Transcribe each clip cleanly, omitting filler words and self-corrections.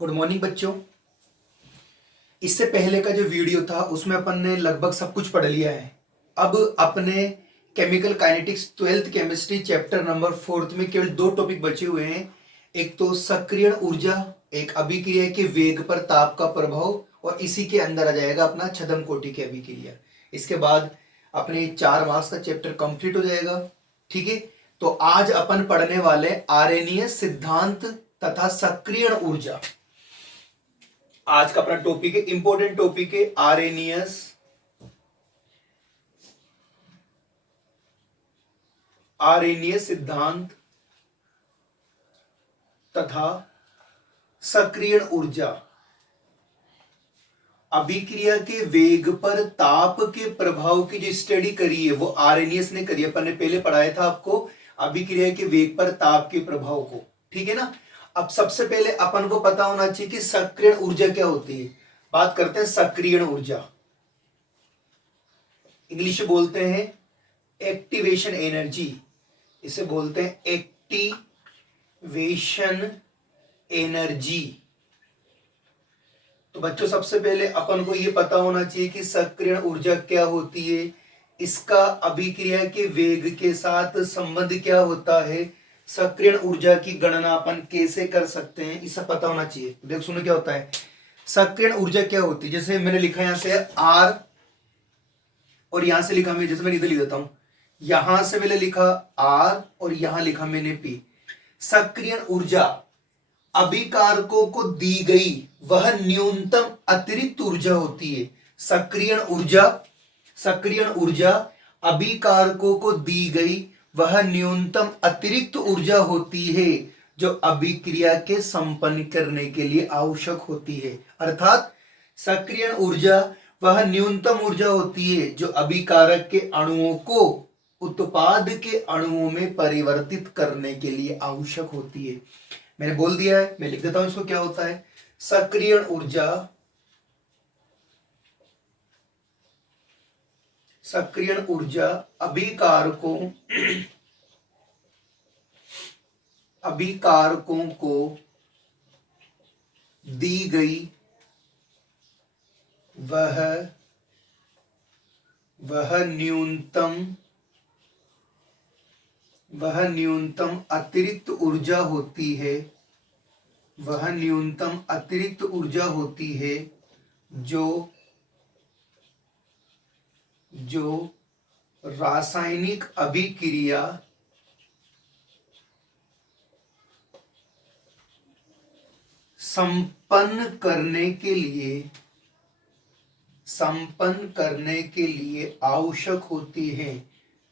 Good morning बच्चों। इससे पहले का जो वीडियो था उसमें अपन ने लगभग सब कुछ पढ़ लिया है। अब अपने chemical kinetics 12th chemistry chapter number 4 में केवल दो टॉपिक बचे हुए हैं। एक तो सक्रियण ऊर्जा, एक अभिक्रिया के वेग पर ताप का प्रभाव, और इसी के अंदर आ जाएगा अपना छद्म कोटि की अभिक्रिया। इसके बाद अपने 4 मार्क्स का चैप्टर कंप्लीट हो जाएगा। ठीक है, तो आज अपन पढ़ने वाले आरएनए सिद्धांत तथा सक्रियण ऊर्जा। आज का अपना टॉपिक है, इंपॉर्टेंट टॉपिक है आरएनए सिद्धांत तथा सक्रियण ऊर्जा। अभिक्रिया के वेग पर ताप के प्रभाव की जो स्टडी करी है वो आरएनएस ने करी। अपन ने पहले पढ़ाया था आपको अभिक्रिया के वेग पर ताप के प्रभाव को। ठीक है ना। अब सबसे पहले अपन को पता होना चाहिए कि सक्रियण ऊर्जा क्या होती है। बात करते हैं सक्रियण ऊर्जा। इंग्लिश में बोलते हैं एक्टिवेशन एनर्जी, इसे बोलते हैं एक्टिवेशन एनर्जी। तो बच्चों सबसे पहले अपन को यह पता होना चाहिए कि सक्रियण ऊर्जा क्या होती है, इसका अभिक्रिया के वेग के साथ संबंध क्या होता है, सक्रियण ऊर्जा की गणना अपन कैसे कर सकते हैं, इसे पता होना चाहिए। देख सुनो क्या होता है सक्रियण ऊर्जा क्या होती है। जैसे मैंने लिखा यहां से आर और यहां से लिखा मैं, जैसे मैं इधर लिख देता हूं, यहां से मैंने लिखा आर और यहां लिखा मैंने पी। सक्रियण ऊर्जा अभिकारकों को दी गई वह न्यूनतम अतिरिक्त ऊर्जा होती है। सक्रियण ऊर्जा अभिकारकों को दी गई वह न्यूनतम अतिरिक्त ऊर्जा होती है जो अभिक्रिया के संपन्न करने के लिए आवश्यक होती है। अर्थात सक्रियण ऊर्जा वह न्यूनतम ऊर्जा होती है जो अभिकारक के अणुओं को उत्पाद के अणुओं में परिवर्तित करने के लिए आवश्यक होती है। मैंने बोल दिया है, मैं लिख देता हूं इसको क्या होता है। सक्रियण ऊर्जा अभिकारकों को दी गई वह न्यूनतम अतिरिक्त ऊर्जा होती है, वह न्यूनतम अतिरिक्त ऊर्जा होती है जो रासायनिक अभिक्रिया संपन्न करने के लिए आवश्यक होती है।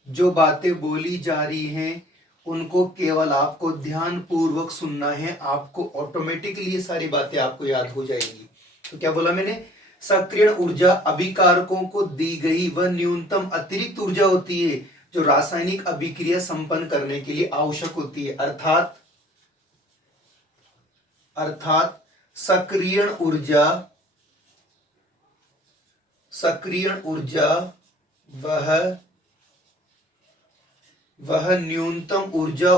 जो बातें बोली जा रही हैं उनको केवल आपको ध्यान पूर्वक सुनना है, आपको ऑटोमेटिकली ये सारी बातें आपको याद हो जाएंगी। तो क्या बोला मैंने, सक्रियण ऊर्जा अभिकारकों को दी गई वह न्यूनतम अतिरिक्त ऊर्जा होती है जो रासायनिक अभिक्रिया संपन्न करने के लिए आवश्यक होती है। अर्थात सक्रियण ऊर्जा वह न्यूनतम ऊर्जा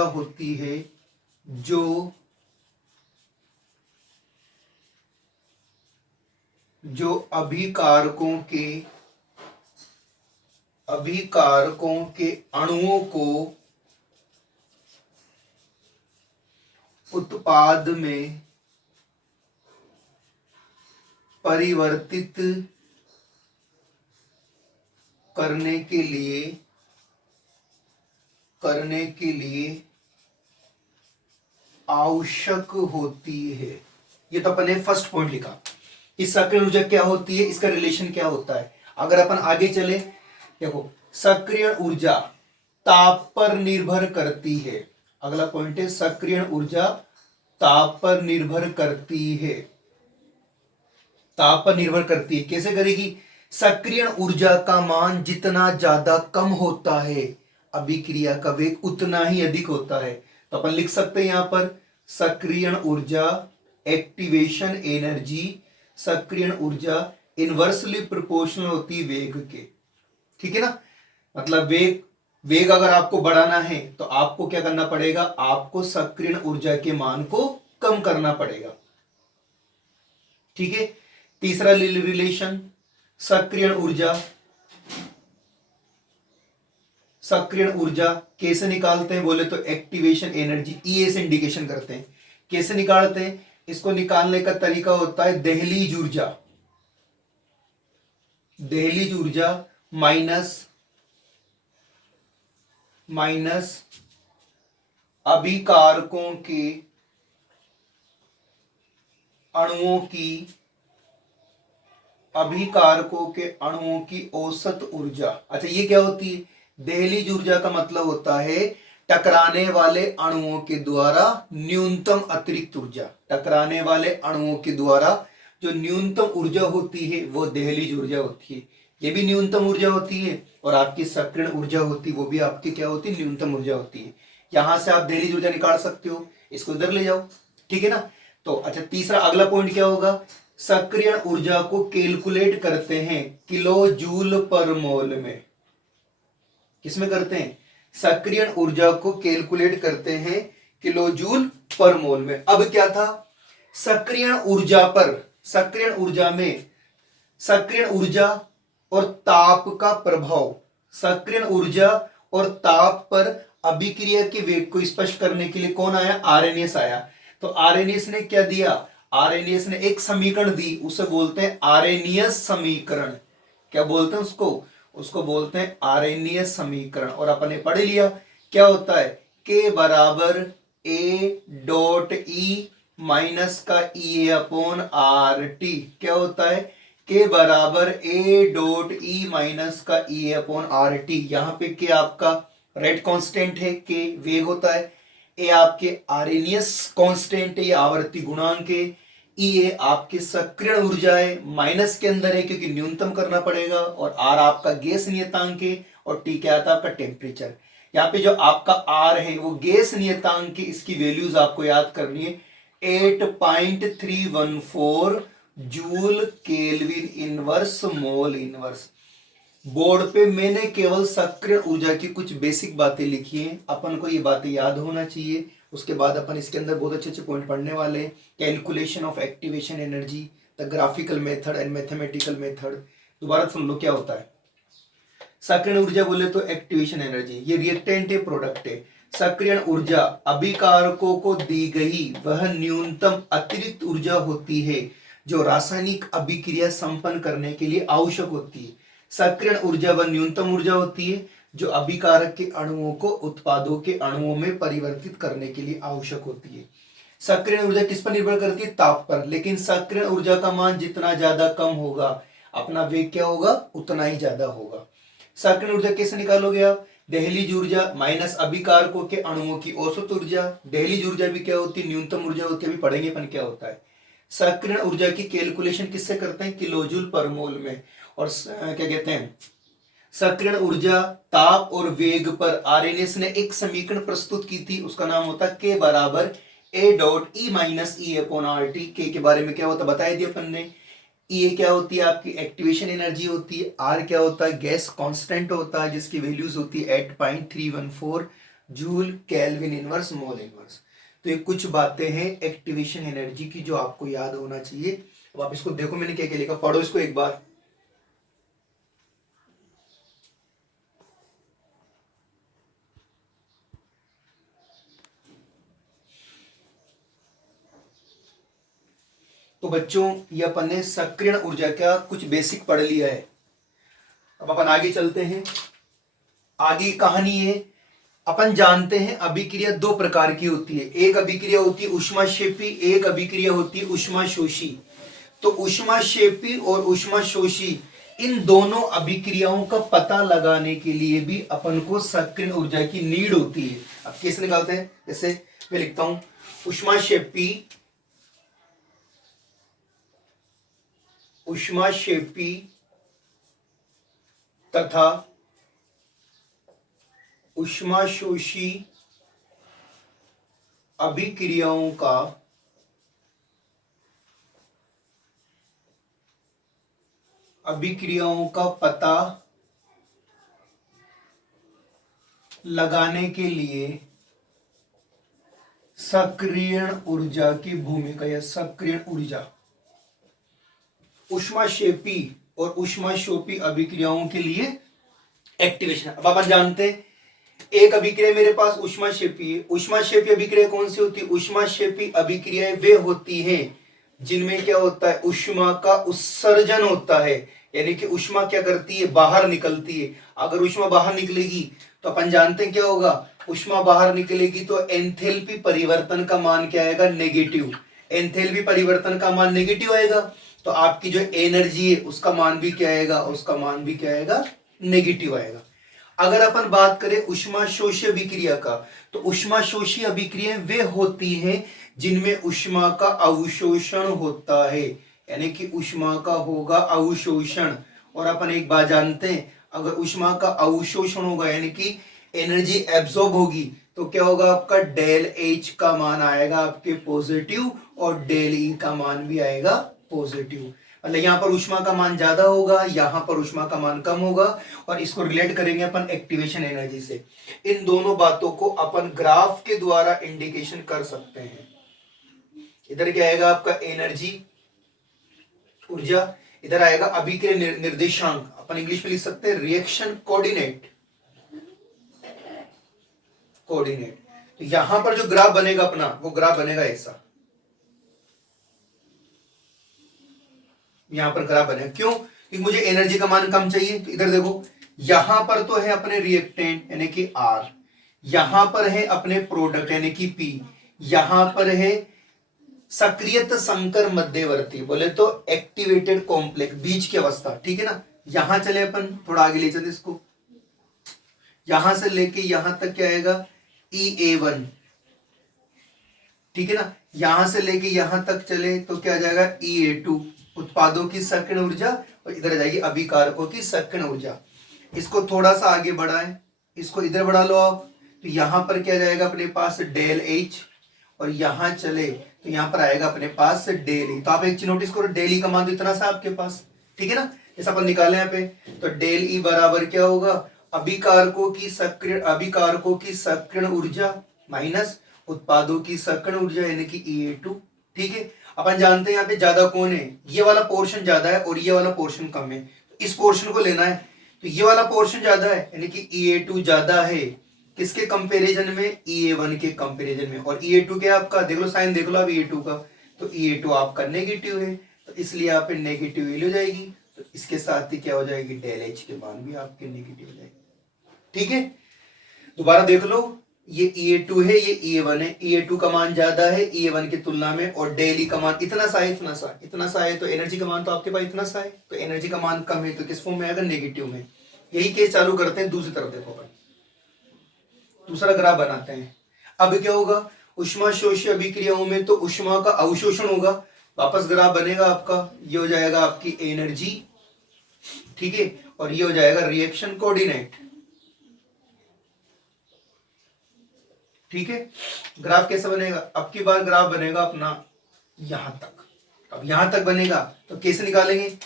होती है जो अभिकारकों के अणुओं को उत्पाद में परिवर्तित करने के लिए आवश्यक होती है। ये तो अपन ने फर्स्ट पॉइंट लिखा। इस सक्रियण ऊर्जा क्या होती है, इसका रिलेशन क्या होता है। अगर अपन आगे चले, देखो सक्रियण ऊर्जा ताप पर निर्भर करती है। अगला पॉइंट है सक्रियण ऊर्जा ताप पर निर्भर करती है। कैसे करेगी, सक्रियण ऊर्जा का मान जितना ज्यादा कम होता है अभिक्रिया का वेग उतना ही अधिक होता है। तो अपन लिख सकते हैं यहां पर सक्रियण ऊर्जा एक्टिवेशन एनर्जी, सक्रियण ऊर्जा इनवर्सली प्रोपोर्शनल होती वेग के। ठीक है ना, मतलब वेग वेग अगर आपको बढ़ाना है तो आपको क्या करना पड़ेगा, आपको सक्रियण ऊर्जा के मान को कम करना पड़ेगा। ठीक है। तीसरा रिलेशन, सक्रियण ऊर्जा। सक्रियण ऊर्जा कैसे निकालते हैं बोले तो एक्टिवेशन एनर्जी, ईए से इंडिकेशन करते हैं। कैसे निकालते हैं, इसको निकालने का तरीका होता है दहलीज ऊर्जा। दहलीज ऊर्जा माइनस अभिकारकों के अणुओं की औसत ऊर्जा। अच्छा ये क्या होती है, दहलीज ऊर्जा का मतलब होता है टकराने वाले अणुओं के द्वारा न्यूनतम अतिरिक्त ऊर्जा। टकराने वाले अणुओं के द्वारा जो न्यूनतम ऊर्जा होती है वो दहलीज ऊर्जा होती है। ये भी न्यूनतम ऊर्जा होती है और आपकी सक्रियण ऊर्जा होती है वो भी आपकी क्या होती है, न्यूनतम ऊर्जा होती है। यहां से आप दहलीज ऊर्जा निकाल सकते हो, इसको इधर ले जाओ। ठीक है ना। तो अच्छा तीसरा अगला पॉइंट क्या होगा, सक्रियण ऊर्जा को कैलकुलेट करते हैं किलो जूल पर मोल में। किसमें करते हैं, सक्रियण ऊर्जा को कैलकुलेट करते हैं किलो जूल पर मोल में। अब क्या था, सक्रियण ऊर्जा पर, सक्रियण ऊर्जा में सक्रियण ऊर्जा और ताप का प्रभाव, सक्रियण ऊर्जा और ताप पर अभिक्रिया के वेग को स्पष्ट करने के लिए कौन आया, आरएनएस आया। तो आरएनएस ने क्या दिया, आरएनएस ने एक समीकरण दी, उसे बोलते हैं आरएनएस समीकरण। क्या बोलते हैं उसको, उसको बोलते हैं आरएनएस समीकरण। और अपन ने पढ़ लिया क्या होता है, के बराबर ए डॉट ई माइनस का ई अपॉन आर टी। क्या होता है, के बराबर ए डॉट ई माइनस का ई अपॉन आर टी। यहां पे के आपका रेट कांस्टेंट है, के वेग होता है, ए आपके आरएनएस कांस्टेंट है, आवर्ती गुणांक है, ई ए आपकी सक्रियण ऊर्जा है, माइनस के अंदर है क्योंकि न्यूनतम करना पड़ेगा, और आर आपका गैस नियतांक है, और टी क्या आता है आपका टेम्परेचर। यहाँ पे जो आपका आर है वो गैस नियतांक की, इसकी वैल्यूज आपको याद करनी है 8.314 joule kelvin inverse mole inverse. Board पे मैंने केवल सक्रिय ऊर्जा की कुछ बेसिक बातें लिखी हैं, अपन को ये बातें याद होना चाहिए। उसके बाद अपन इसके अंदर बहुत अच्छे अच्छे पॉइंट पढ़ने वाले हैं। Calculation of activation energy, the graphical method and mathematical method. दोबारा सुन लो क्या होता है, सक्रियण ऊर्जा बोले तो एक्टिवेशन एनर्जी, ये रिएक्टेंट है, प्रोडक्ट है। सक्रियण ऊर्जा अभिकारकों को दी गई वह न्यूनतम अतिरिक्त ऊर्जा होती है जो रासायनिक अभिक्रिया संपन्न करने के लिए आवश्यक होती है। सक्रियण ऊर्जा वह न्यूनतम ऊर्जा होती है जो अभिकारक के अणुओं को उत्पादों के अणुओं में परिवर्तित करने के लिए आवश्यक होती है। सक्रियण ऊर्जा किस पर निर्भर करती है, ताप पर। लेकिन सक्रियण ऊर्जा का मान जितना ज्यादा कम होगा अपना वेग क्या होगा, उतना ही ज्यादा होगा। सक्रियण ऊर्जा कैसे निकालोगे आप, दहलीज ऊर्जा माइनस अभिकारकों के अणुओं की औसत ऊर्जा। दहलीज ऊर्जा भी क्या होती है, न्यूनतम ऊर्जा होती है, अभी पढ़ेंगे अपन क्या होता है। सक्रियण ऊर्जा की कैलकुलेशन किससे करते हैं, किलोजूल पर मोल में। और क्या कहते हैं, सक्रियण ऊर्जा ताप और वेग पर आरएनएस ने एक समीकरण प्रस्तुत की थी, उसका नाम होता है के बराबर ए डॉट ई माइनस ई अपॉन आर टी। के बारे में क्या होता बताया दिया अपन ने। ये क्या होती है आपकी एक्टिवेशन एनर्जी होती है, आर क्या होता है गैस कांस्टेंट होता है जिसकी वैल्यूज होती है 8.314 joule kelvin inverse mole inverse. तो ये कुछ बातें हैं एक्टिवेशन एनर्जी की जो आपको याद होना चाहिए। अब आप इसको देखो मैंने क्या क्या लिखा, पढ़ो इसको एक बार। तो बच्चों ये अपन ने सक्रियण ऊर्जा का कुछ बेसिक पढ़ लिया है। अब अपन आगे चलते हैं। आगे कहानी है, अपन जानते हैं अभिक्रिया दो प्रकार की होती है, एक अभिक्रिया होती है ऊष्माक्षेपी, एक अभिक्रिया होती है ऊष्माशोषी। तो ऊष्माक्षेपी और ऊष्माशोषी इन दोनों अभिक्रियाओं का पता लगाने के लिए भी अपन को सक्रियण ऊर्जा की नीड होती है। अब कैसे निकालते हैं, जैसे मैं लिखता हूं ऊष्माक्षेपी तथा ऊष्माशोषी अभिक्रियाओं का पता लगाने के लिए सक्रियण ऊर्जा की भूमिका या सक्रियण ऊर्जा ऊष्माक्षेपी और ऊष्माशोपी अभिक्रियाओं के लिए एक्टिवेशन। अब अपन जानते हैं एक अभिक्रिया मेरे पास ऊष्माक्षेपी है। ऊष्माक्षेपी अभिक्रिया कौन सी होती है? ऊष्माक्षेपी अभिक्रियाएं वे होती हैं जिनमें क्या होता है? ऊष्मा का उत्सर्जन होता है, यानी कि ऊष्मा क्या करती है? बाहर निकलती है। अगर ऊष्मा बाहर निकलेगी तो अपन जानते हैं क्या होगा? ऊष्मा बाहर निकलेगी तो एंथैल्पी परिवर्तन का मान क्या आएगा? नेगेटिव। एंथैल्पी परिवर्तन का मान नेगेटिव आएगा तो आपकी जो एनर्जी है उसका मान भी क्या आएगा? उसका मान भी क्या आएगा? नेगेटिव आएगा। अगर अपन बात करें ऊष्माशोषी अभिक्रिया का, तो ऊष्माशोषी अभिक्रियाएं वे होती हैं जिनमें ऊष्मा का अवशोषण होता है, यानी कि ऊष्मा का होगा अवशोषण। और अपन एक बात जानते हैं, अगर ऊष्मा का अवशोषण होगा यानी कि एनर्जी एब्जॉर्ब होगी तो क्या होगा? आपका डेल एच का मान आएगा आपके पॉजिटिव और डेल ई का मान भी आएगा पॉजिटिव। मतलब यहाँ पर ऊष्मा का मान ज्यादा होगा, यहाँ पर ऊष्मा का मान कम होगा। और इसको रिलेट करेंगे अपन एक्टिवेशन एनर्जी से। इन दोनों बातों को अपन ग्राफ के द्वारा इंडिकेशन कर सकते हैं। इधर क्या आएगा? आपका एनर्जी ऊर्जा, इधर आएगा अभिक्रिया निर्देशांक, अपन इंग्लिश में लिख सकते हैं रिएक्शन कोऑर्डिनेट। तो यहां पर जो ग्राफ बनेगा अपना, वो ग्राफ बनेगा ऐसा। यहां पर ग्राफ बनेगा क्यों? क्योंकि मुझे एनर्जी का मान कम चाहिए। तो इधर देखो, यहां पर तो है अपने रिएक्टेंट यानी कि आर, यहां पर है अपने प्रोडक्ट यानी कि पी, यहां पर है सक्रियत संकर मध्यवर्ती, बोले तो एक्टिवेटेड कॉम्प्लेक्स, बीच की अवस्था। ठीक है ना? यहां चले अपन, थोड़ा आगे ले चलते इसको, यहां से लेके यहां तक क्या आएगा? EA1। ठीक है ना? यहां से लेके यहां तक चले तो क्या आ जाएगा? EA2, उत्पादों की सक्रियण ऊर्जा, और इधर आ जाएगी अभिकारकों की सक्रियण ऊर्जा। इसको थोड़ा सा आगे बढ़ाएं, इसको इधर बढ़ा लो आप, तो यहां पर क्या जाएगा अपने पास? Del H. और यहां चले तो यहां पर आएगा अपने पास डेल ई। तो आप एक चीज नोटिस करो, डेल ई का मान तो इतना सा आपके पास। ठीक है ना? जैसा अपन निकाले यहाँ पे, तो डेल ई बराबर क्या होगा? अभिकारकों की सक्रियण ऊर्जा माइनस उत्पादों की सक्रियण ऊर्जा यानी कि EA2। ठीक है? अपन जानते हैं यहाँ पे ज्यादा कौन है? ये वाला पोर्शन ज्यादा है और ये वाला पोर्शन कम है, तो इस पोर्शन को लेना है। तो ये वाला पोर्शन ज्यादा है यानी कि EA2 ज्यादा है किसके कंपैरिजन में? EA1 के कंपैरिजन में। और EA2 क्या आपका? देख लो साइन, देख लो आप EA2 का, तो EA2 आपका नेगेटिव है, तो इसलिए यहाँ पे नेगेटिव वैल्यू हो जाएगी। तो इसके साथ ही क्या हो जाएगी? डेल एच के मान भी आपके नेगेटिव हो जाएगी। ठीक है? दोबारा देख लो, ये EA2 है, ये EA1 है। EA2 का मान ज्यादा है EA1 की तुलना में, और डेल ई का मान इतना सा है, इतना सा है, तो एनर्जी का मान तो आपके पास इतना सा है, तो एनर्जी का मान कम है तो किस फॉर्म में आएगा? नेगेटिव में। यही केस चालू करते हैं दूसरी तरफ। देखो भाई, दूसरा ग्राफ बनाते हैं। अब क्या होगा? ऊष्माशोषी अभिक्रियाओं में तो ऊष्मा का अवशोषण होगा। वापस ग्राफ बनेगा आपका, ये हो जाएगा आपकी एनर्जी। ठीक है? और ये हो जाएगा रिएक्शन कोऑर्डिनेट। ठीक है? ग्राफ कैसा बनेगा? अब की बार ग्राफ बनेगा अपना यहां तक। अब यहां तक बनेगा तो कैसे निकालेंगे?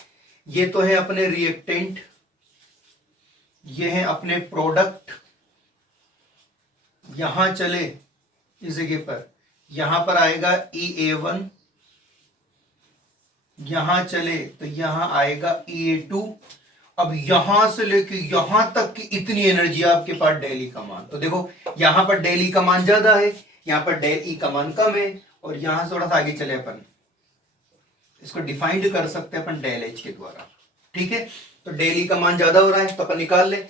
ये तो है अपने रिएक्टेंट, ये है अपने प्रोडक्ट, यहां चले इस जगह पर, यहां पर आएगा EA1, यहां चले तो यहां आएगा EA2। अब यहां से लेके यहां तक की इतनी एनर्जी आपके पास डेल ई का मान, तो देखो यहां पर डेल ई का मान ज्यादा है, यहां पर डेल ई का मान कम है। और यहां से थोड़ा सा आगे चले अपन, इसको डिफाइंड कर सकते हैं अपन डेल एच के द्वारा। ठीक है? तो डेल ई का मान ज्यादा हो रहा है तो अपन निकाल ले,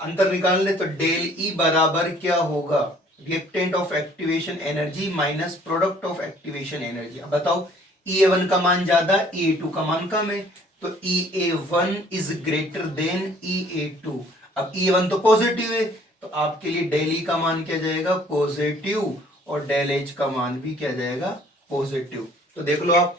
अंतर निकाल ले, तो डेल ई बराबर क्या होगा? Reactant of activation energy minus product of activation energy. अब बताओ, EA1 का मान ज्यादा, EA2 का मान कम है, तो EA1 is greater than EA2। अब EA1 तो पॉजिटिव है, तो आपके लिए डेल ई का मान क्या जाएगा? पॉजिटिव, और डेल एच का मान भी क्या जाएगा? पॉजिटिव। तो देख लो आप,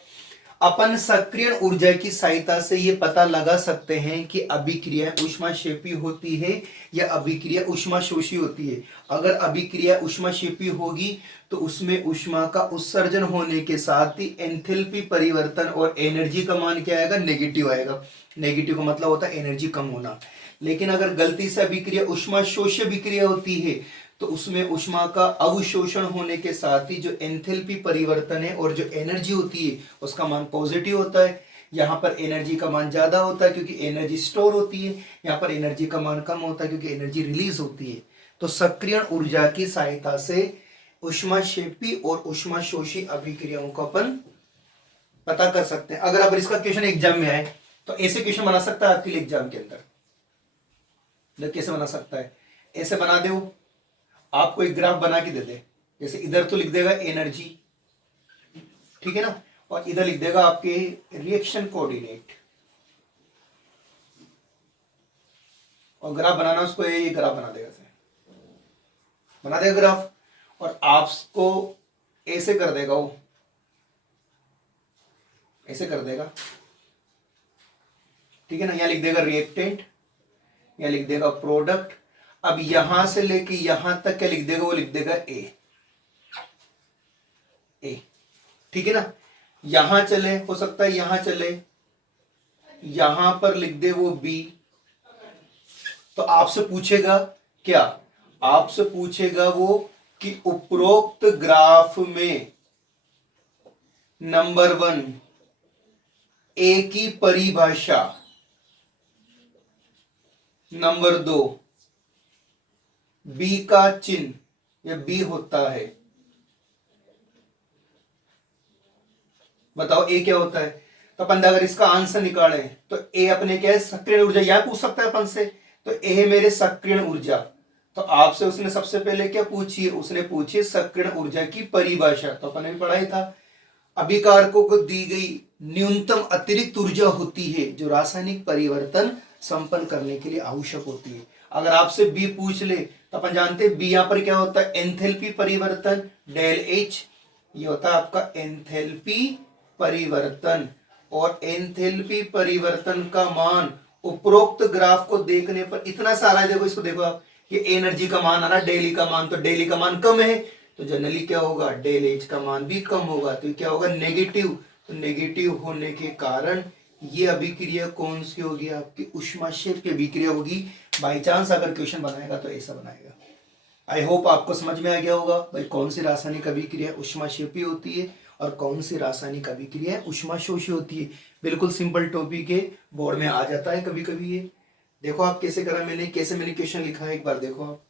अपन सक्रियण ऊर्जा की सहायता से ये पता लगा सकते हैं कि अभिक्रिया ऊष्माक्षेपी होती है या अभिक्रिया ऊष्माशोषी होती है। अगर अभिक्रिया ऊष्माक्षेपी होगी तो उसमें ऊष्मा का उत्सर्जन होने के साथ ही एंथैल्पी परिवर्तन और एनर्जी का मान क्या आएगा? नेगेटिव आएगा। नेगेटिव का मतलब होता है एनर्जी कम होना। लेकिन अगर गलती से अभिक्रिया ऊष्मा शोष्य अभिक्रिया होती है तो उसमें ऊष्मा का अवशोषण होने के साथ ही जो एंथैल्पी परिवर्तन है और जो एनर्जी होती है उसका मान पॉजिटिव होता है। यहाँ पर एनर्जी का मान ज्यादा होता है क्योंकि एनर्जी स्टोर होती है, यहाँ पर एनर्जी का मान कम होता है क्योंकि एनर्जी रिलीज होती है। तो सक्रियण ऊर्जा की सहायता से ऊष्माक्षेपी और ऊष्माशोषी अभिक्रियाओं का अपन पता कर सकते हैं। अगर अब इसका क्वेश्चन एग्जाम में आए तो ऐसे क्वेश्चन बना सकता है आपके लिए एग्जाम के अंदर। कैसे बना सकता है? ऐसे बना दे, वो आपको एक ग्राफ बना के दे दे, जैसे इधर तो लिख देगा एनर्जी, ठीक है ना, और इधर लिख देगा आपके रिएक्शन कोऑर्डिनेट, और ग्राफ बनाना उसको ये ग्राफ बना देगा, बना देगा ग्राफ, और आपको ऐसे कर देगा, वो ऐसे कर देगा, ठीक है ना। यहां लिख देगा रिएक्टेंट, यहां लिख देगा प्रोडक्ट। अब यहां से लेके यहां तक क्या लिख देगा? वो लिख देगा ए, ठीक है ना। यहां चले, हो सकता है यहां चले, यहां पर लिख दे वो बी। तो आपसे पूछेगा क्या? आपसे पूछेगा वो कि उपरोक्त ग्राफ में नंबर 1 ए की परिभाषा, नंबर 2 बी का चिन्ह, या बी होता है। बताओ ए क्या होता है? तो अपन अगर इसका आंसर निकाले तो ए अपने क्या है? सक्रिय ऊर्जा। यह पूछ सकता है अपन से, तो ए है मेरे सक्रिय ऊर्जा। तो आपसे उसने सबसे पहले क्या पूछी है? उसने पूछी सक्रिय ऊर्जा की परिभाषा, तो अपन ने भी पढ़ा ही था। अभिकारकों को दी गई न्यूनतम अतिरिक्त ऊर्जा होती है जो रासायनिक परिवर्तन संपन्न करने के लिए आवश्यक होती है। अगर आपसे बी पूछ ले तो अपन जानते हैं बी यहां पर क्या होता है? एंथैल्पी परिवर्तन, डेल एच, ये होता है आपका एंथैल्पी परिवर्तन। और एंथैल्पी परिवर्तन का मान उपरोक्त ग्राफ को देखने पर इतना सारा है। देखो इसको, देखो आप, ये एनर्जी का मान आ रहा, डेली का मान, तो डेली का मान कम है तो जनरली क्या होगा? डेल एच का मान भी कम होगा, तो क्या होगा? नेगेटिव। तो नेगेटिव होने के कारण ये अभिक्रिया कौन सी होगी? आपकी ऊष्माक्षेपी अभिक्रिया होगी। बाई चांस अगर क्वेश्चन बनाएगा तो ऐसा बनाएगा। आई होप आपको समझ में आ गया होगा भाई कौन सी रासायनिक अभिक्रिया ऊष्माक्षेपी होती है और कौन सी रासायनिक अभिक्रिया ऊष्माशोषी होती है। बिल्कुल सिंपल टॉपिक है, बोर्ड में आ जाता है कभी कभी ये। देखो आप कैसे करा मैंने, कैसे मैंने क्वेश्चन लिखा है, एक बार देखो आप।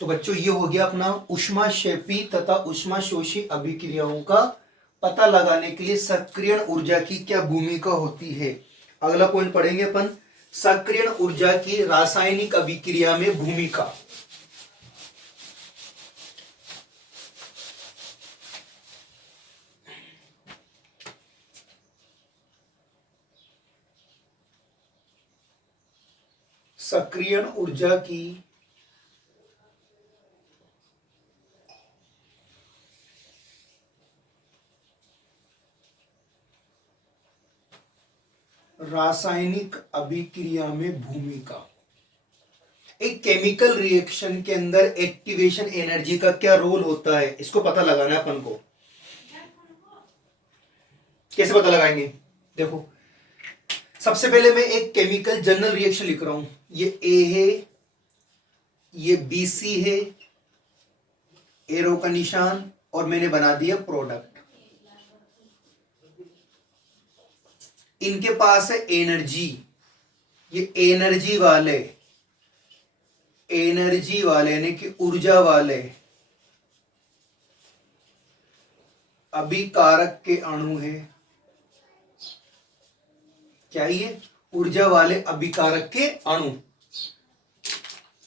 तो बच्चों ये हो गया अपना ऊष्माक्षेपी तथा ऊष्माशोषी अभिक्रियाओं का पता लगाने के लिए सक्रियण ऊर्जा की क्या भूमिका होती है। अगला पॉइंट पढ़ेंगे अपन, सक्रियण ऊर्जा की रासायनिक अभिक्रिया में भूमिका। सक्रियण ऊर्जा की रासायनिक अभिक्रिया में भूमिका। एक केमिकल रिएक्शन के अंदर एक्टिवेशन एनर्जी का क्या रोल होता है, इसको पता लगाना है अपन को। कैसे पता लगाएंगे? देखो सबसे पहले मैं एक केमिकल जनरल रिएक्शन लिख रहा हूं। ये ए है, ये बीसी है, एरो का निशान, और मैंने बना दिया प्रोडक्ट। इनके पास है एनर्जी, ये एनर्जी वाले यानी कि ऊर्जा वाले अभिकारक के अणु है। क्या ये? ऊर्जा वाले अभिकारक के अणु।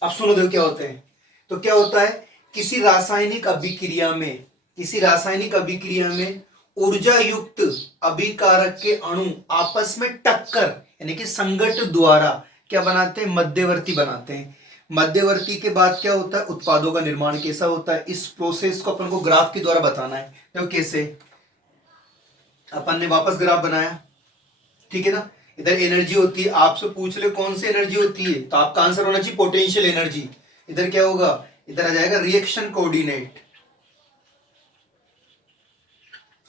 अब सुनो देखो क्या होते हैं। तो क्या होता है, किसी रासायनिक अभिक्रिया में ऊर्जा युक्त अभिकारक के अणु आपस में टक्कर यानी कि संघट्ट द्वारा क्या बनाते हैं? मध्यवर्ती बनाते हैं। मध्यवर्ती के बाद क्या होता है? उत्पादों का निर्माण। कैसा होता है? इस प्रोसेस को अपन को ग्राफ के द्वारा बताना है। तो कैसे? अपन ने वापस ग्राफ बनाया, ठीक है ना। इधर एनर्जी होती है, आपसे पूछ ले कौन सी एनर्जी होती है, तो आपका आंसर होना चाहिए पोटेंशियल एनर्जी। इधर क्या होगा? इधर आ जाएगा रिएक्शन कोऑर्डिनेट,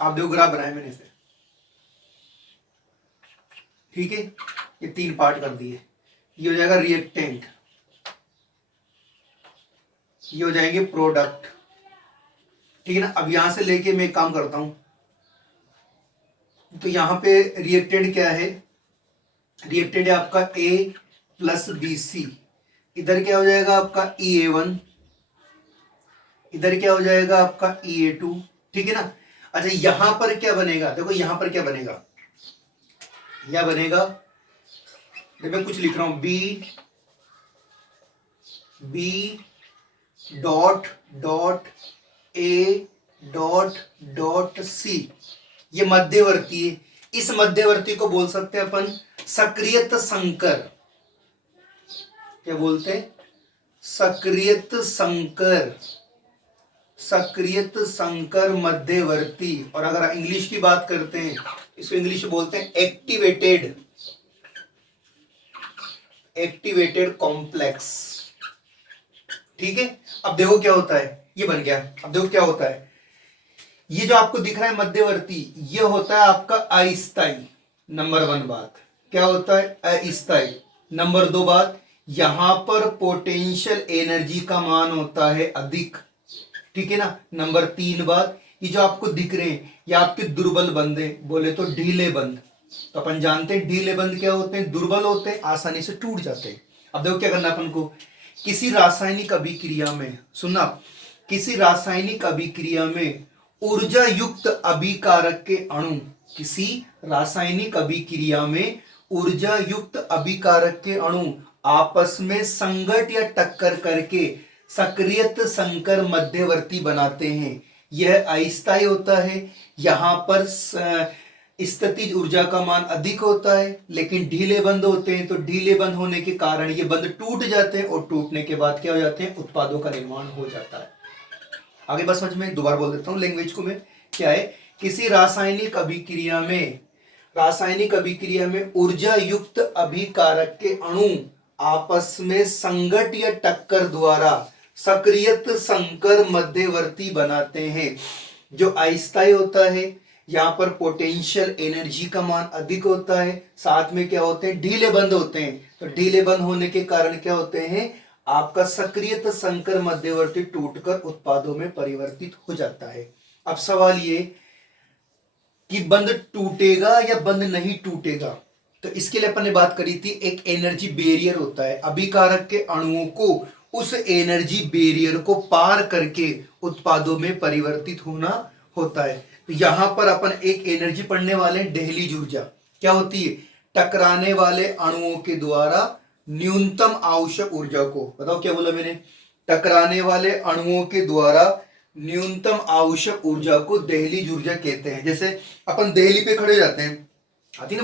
आप देखो ग्राफ बनाए मैंने इसे, ठीक है, ये 3 पार्ट कर दिए। ये हो जाएगा रिएक्टेंट, ये हो जाएंगे प्रोडक्ट, ठीक है ना। अब यहां से लेके मैं एक काम करता हूं, तो यहां पे रिएक्टेंट क्या है, रिएक्टेंट है आपका A प्लस BC, इधर क्या हो जाएगा आपका EA1, इधर क्या हो जाएगा आपका EA2, ठीक है ना। अच्छा यहां पर क्या बनेगा, देखो यहां पर क्या बनेगा, यह बनेगा, देखो मैं कुछ लिख रहा हूं, B dot dot A dot dot C, ये मध्यवर्ती है। इस मध्यवर्ती को बोल सकते हैं अपन सक्रियत संकर, क्या बोलते हैं, सक्रियत संकर, सक्रियत संकर मध्यवर्ती। और अगर इंग्लिश की बात करते हैं, इसको इंग्लिश में बोलते हैं एक्टिवेटेड, एक्टिवेटेड कॉम्प्लेक्स, ठीक है। अब देखो क्या होता है, ये बन गया। अब देखो क्या होता है, ये जो आपको दिख रहा है मध्यवर्ती, ये होता है आपका अस्थायी, नंबर 1 बात। क्या होता है, अस्थायी। नंबर 2 बात, यहां पर पोटेंशियल एनर्जी का मान होता है अधिक, ठीक है ना। नंबर 3 बात, ये जो आपको दिख रहे हैं ये आपके दुर्बल बंद है, बोले तो ढीले बंद। तो अपन जानते हैं ढीले बंद क्या होते हैं, दुर्बल होते हैं, आसानी से टूट जाते हैं। अब देखो क्या करना अपन को, किसी रासायनिक अभिक्रिया में, सुनना, किसी रासायनिक अभिक्रिया में ऊर्जा युक्त अभिकारक के अणु, किसी रासायनिक अभिक्रिया में ऊर्जा युक्त अभिकारक के अणु आपस में संघट या टक्कर करके सक्रियत संकर मध्यवर्ती बनाते हैं। यह अस्थायी होता है, यहां पर स्थितिज ऊर्जा का मान अधिक होता है, लेकिन ढीले बंद होते हैं। तो ढीले बंद होने के कारण ये बंद टूट जाते हैं, और टूटने के बाद क्या हो जाते हैं, उत्पादों का निर्माण हो जाता है। आगे बस समझ में, दोबारा बोल देता हूं लैंग्वेज को मैं, क्या है, किसी रासायनिक अभिक्रिया में, रासायनिक अभिक्रिया में ऊर्जा युक्त अभिकारक के अणु आपस में संघट या टक्कर द्वारा सक्रियत संकर मध्यवर्ती बनाते हैं, जो अस्थायी होता है। यहां पर पोटेंशियल एनर्जी का मान अधिक होता है, साथ में क्या होते हैं, ढीले बंद होते हैं। तो ढीले बंद होने के कारण क्या होते हैं, आपका सक्रियत संकर मध्यवर्ती टूटकर उत्पादों में परिवर्तित हो जाता है। अब सवाल ये कि बंद टूटेगा या बंद नहीं टूटेगा, तो इसके लिए अपन ने बात करी थी, एक एनर्जी बैरियर होता है, अभिकारक के अणुओं को उस एनर्जी बैरियर को पार करके उत्पादों में परिवर्तित होना होता है। तो यहां पर अपन एक एनर्जी पढ़ने वाले हैं, दहलीज ऊर्जा। क्या होती है, टकराने वाले अणुओं के द्वारा न्यूनतम आवश्यक ऊर्जा को, बताओ क्या बोला मैंने, टकराने वाले अणुओं के द्वारा न्यूनतम आवश्यक ऊर्जा को दहलीज ऊर्जा कहते हैं। जैसे अपन दहली पे खड़े हो जाते हैं, आती ना